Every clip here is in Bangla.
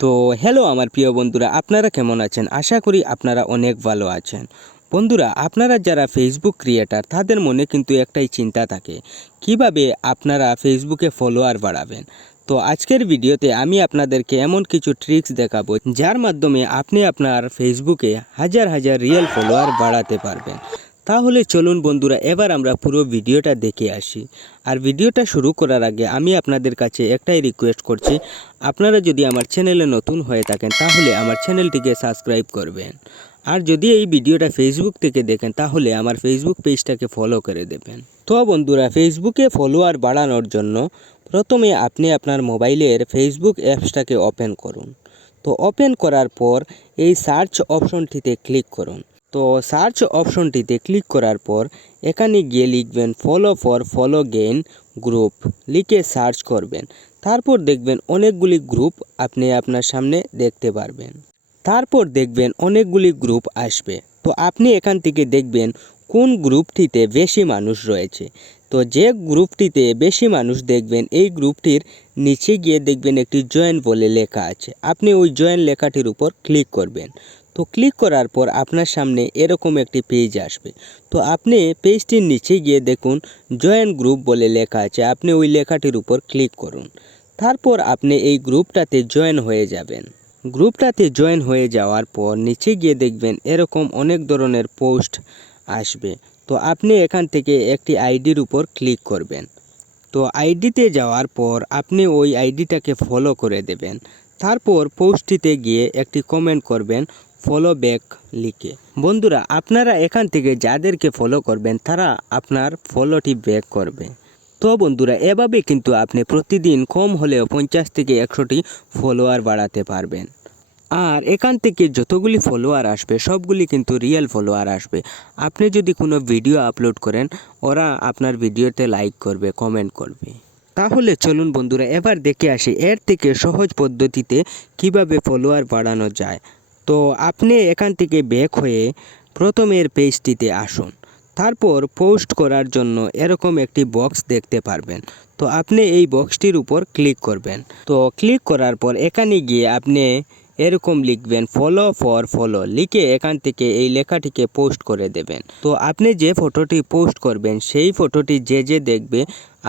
তো হ্যালো আমার প্রিয় বন্ধুরা, আপনারা কেমন আছেন? আশা করি আপনারা অনেক ভালো আছেন। বন্ধুরা, আপনারা যারা ফেসবুক ক্রিয়েটার তাদের মনে কিন্তু একটাই চিন্তা থাকে, কিভাবে আপনারা ফেসবুকে ফলোয়ার বাড়াবেন। তো আজকের ভিডিওতে আমি আপনাদেরকে এমন কিছু ট্রিক্স দেখাবো যার মাধ্যমে আপনি আপনার ফেসবুকে হাজার হাজার রিয়েল ফলোয়ার বাড়াতে পারবেন। তাহলে চলুন বন্ধুরা, এবার আমরা পুরো ভিডিওটা দেখে আসি। আর ভিডিওটা শুরু করার আগে আমি আপনাদের কাছে একটাই রিকোয়েস্ট করছি, আপনারা যদি আমার চ্যানেলে নতুন হয়ে থাকেন তাহলে আমার চ্যানেলটিকে সাবস্ক্রাইব করবেন। আর যদি এই ভিডিওটা ফেসবুক থেকে দেখেন তাহলে আমার ফেসবুক পেজটাকে ফলো করে দেবেন। তো বন্ধুরা, ফেসবুকে ফলোয়ার বাড়ানোর জন্য প্রথমে আপনি আপনার মোবাইলের ফেসবুক অ্যাপসটাকে ওপেন করুন। তো ওপেন করার পর এই সার্চ অপশনটিতে ক্লিক করুন। তো সার্চ অপশনটিতে ক্লিক করার পর এখানে গিয়ে লিখবেন ফলো গেইন গ্রুপ, লিখে সার্চ করবেন। তারপর দেখবেন অনেকগুলি গ্রুপ আপনি আপনার সামনে দেখতে পারবেন। তারপর দেখবেন অনেকগুলি গ্রুপ আসবে। তো আপনি এখান থেকে দেখবেন কোন গ্রুপটিতে বেশি মানুষ রয়েছে। তো যে গ্রুপটিতে বেশি মানুষ দেখবেন এই গ্রুপটির নিচে গিয়ে দেখবেন একটি জয়েন বলে লেখা আছে। আপনি ওই জয়েন লেখাটির উপর ক্লিক করবেন। তো ক্লিক করার পর আপনার সামনে এরকম একটি পেজ আসবে। তো আপনি পেজটির নিচে গিয়ে দেখুন জয়েন গ্রুপ বলে লেখা আছে, আপনি ওই লেখাটির উপর ক্লিক করুন। তারপর আপনি এই গ্রুপটাতে জয়েন হয়ে যাবেন। গ্রুপটাতে জয়েন হয়ে যাওয়ার পর নিচে গিয়ে দেখবেন এরকম অনেক ধরনের পোস্ট আসবে। তো আপনি এখান থেকে একটি আইডির উপর ক্লিক করবেন। তো আইডিতে যাওয়ার পর আপনি ওই আইডিটাকে ফলো করে দেবেন। তারপর পোস্টটিতে গিয়ে একটি কমেন্ট করবেন ফলো ব্যাক লিখে। বন্ধুরা, আপনারা এখান থেকে যাদেরকে ফলো করবেন তারা আপনার ফলোটি ব্যাক করবে। তো বন্ধুরা, এভাবে কিন্তু আপনি প্রতিদিন কম হলেও 50 থেকে 100টি ফলোয়ার বাড়াতে পারবেন। আর এখান থেকে যতগুলি ফলোয়ার আসবে সবগুলি কিন্তু রিয়েল ফলোয়ার আসবে। আপনি যদি কোনো ভিডিও আপলোড করেন ওরা আপনার ভিডিওতে লাইক করবে, কমেন্ট করবে। তাহলে চলুন বন্ধুরা, এবার দেখে আসি এর থেকে সহজ পদ্ধতিতে কিভাবে ফলোয়ার বাড়ানো যায়। তো আপনি এখান থেকে ব্যাক হয়ে প্রথমের পেজটিতে আসুন। তারপর পোস্ট করার জন্য এরকম একটি বক্স দেখতে পারবেন। তো আপনি এই বক্সটির উপর ক্লিক করবেন। তো ক্লিক করার পর এখানে গিয়ে আপনি এরকম লিখবেন ফলো লিখে এখান থেকে এই লেখাটিকে পোস্ট করে দেবেন। তো আপনি যে ফটোটি পোস্ট করবেন সেই ফটোটি যে দেখবে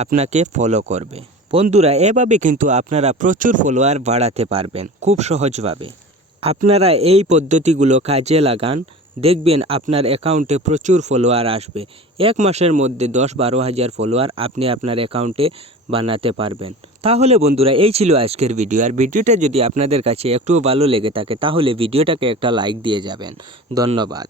আপনাকে ফলো করবে। বন্ধুরা, এভাবে কিন্তু আপনারা প্রচুর ফলোয়ার বাড়াতে পারবেন খুব সহজভাবে। আপনারা এই পদ্ধতিগুলো কাজে লাগান, দেখবেন আপনার অ্যাকাউন্টে প্রচুর ফলোয়ার আসবে। এক মাসের মধ্যে 10-12 হাজার ফলোয়ার আপনি আপনার অ্যাকাউন্টে বানাতে পারবেন। তাহলে বন্ধুরা, এই ছিল আজকের ভিডিও। আর ভিডিওটা যদি আপনাদের কাছে একটুও ভালো লেগে থাকে তাহলে ভিডিওটাকে একটা লাইক দিয়ে যাবেন। ধন্যবাদ।